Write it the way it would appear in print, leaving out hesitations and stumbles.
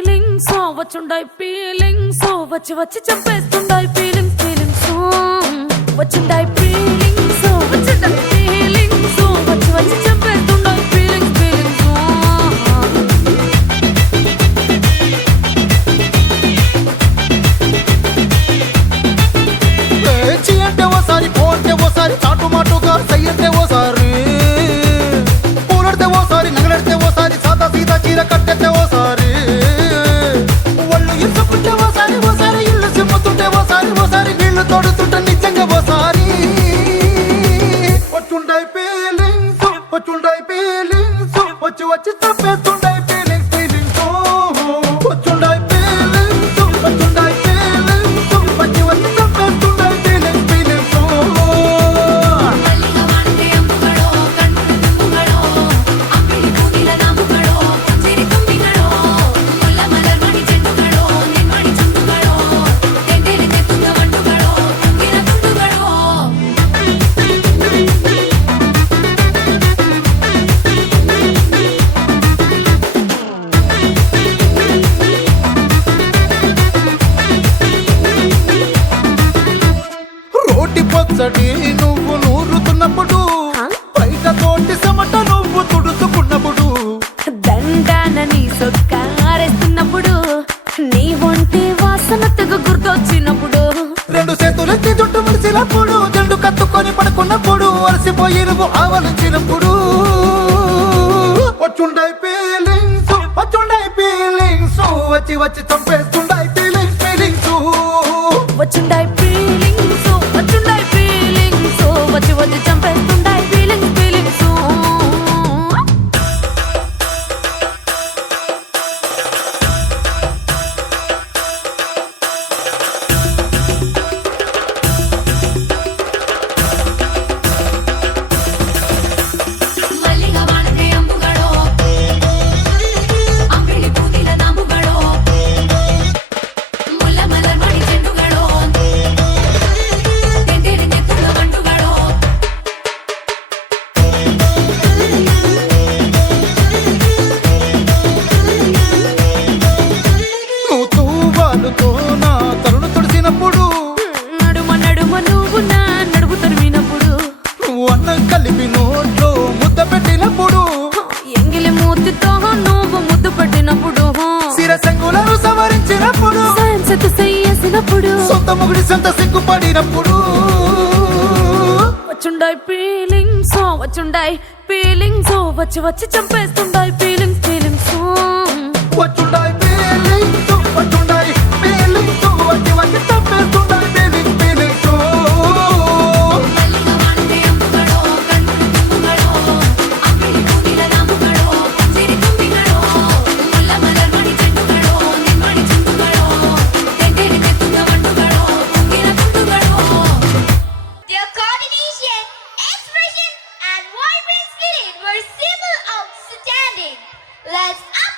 Feelings వచ్చుండాయి feelings వచ్చి వచ్చి చంపేస్తుండాయి ఫీలింగ్స్ ఫీలింగ్స్ వచ్చుండాయి ఫీలింగ్స్ వచ్చుండాయి ఫీలింగ్స్ వచ్చి వచ్చి చంపేస్తుండాయి ఫీలింగ్స్ ఫీలింగ్స్ చీ అంటే ఓసారి పో అంటే ఓసారి చాటు మాటుగా సై అంటే ఓసారి పూలడితే ఓసారి నగలడితే ఓసారి సాదా సీదా చీర కట్టెత్తే ఓసారి ఒళ్ళు ఇసుకుంటే ఓసారి ఓసారి ఇల్లు సిమ్ముతుంటే ఓసారి ఓసారి నీళ్లు తోడుతుంటే నిజంగా ఓసారి వచ్చుండాయి ఫీలింగ్స్ వచ్చుండాయి ఫీలింగ్స్ వచ్చి వచ్చి తప్పేస్తుండాయి ఫీలింగ్స్ ఫీలింగ్స్ వచ్చుండాయి ఫీలింగ్స్ వచ్చుండాయి ఫీలింగ్స్ వచ్చి వచ్చి తప్పేస్తుండాయి ఫీలింగ్స్ ఫీలింగ్స్ రోటి పచ్చడి నువ్వు నూరుతున్నప్పుడు బయట తోటి సమట నువ్వు తుడుచుకున్నప్పుడు దండాన నీ సొక్కారేస్తున్నప్పుడు నీ ఒంటి వాసన తెగ గుర్తొచ్చినప్పుడు రెండు చేతులెత్తి జుట్టు ముడిసినప్పుడు జండు కత్తుకొని పడుకున్నప్పుడు అలసిపోయి నువ్వు ఆవలించినప్పుడు వచ్చుండాయి ఫీలింగ్స్ వచ్చుండాయి ఫీలింగ్స్ వచ్చి వచ్చి చంపేస్తుండాయి ఫీలింగ్స్ ఫీలింగ్స్ వచ్చుండాయి ఫీలింగ్స్ వచ్చుండాయి ఫీలింగ్స్ వచ్చి వచ్చి చంపేస్తుండాయి ఫీలింగ్స్ ఫీలింగ్స్ నువ్వు తూవాలుతో నా తరుణు తుడిసినప్పుడు నడుమ నడుమ నువ్వు నా నడుపు తరిమినప్పుడు నువ్వు అన్నం కలిపి నోట్లో ముద్ద పెట్టినప్పుడు ఎంగిలి మూతితో నువ్వు ముద్దు పెట్టినప్పుడు శిరసంగులను సవరించినప్పుడు సైన్సెత్ చేసినప్పుడు సొంత ముగుడి సొంత సిగ్గుపడినప్పుడు వచ్చుండాయి ఫీలింగ్స్ వచ్చుండాయి ఫీలింగ్స్ వచ్చి వచ్చి చంపేస్తుండాయి ఫీలింగ్స్ ఫీలింగ్స్ వచ్చుండాయి ఫీలింగ్స్ వచ్చుండాయి ఫీలింగ్స్ వచ్చి వచ్చి తప్పేస్తుండాయి feelings feelings Their coordination, expression, and vibrant spirit were simple outstanding. Let's up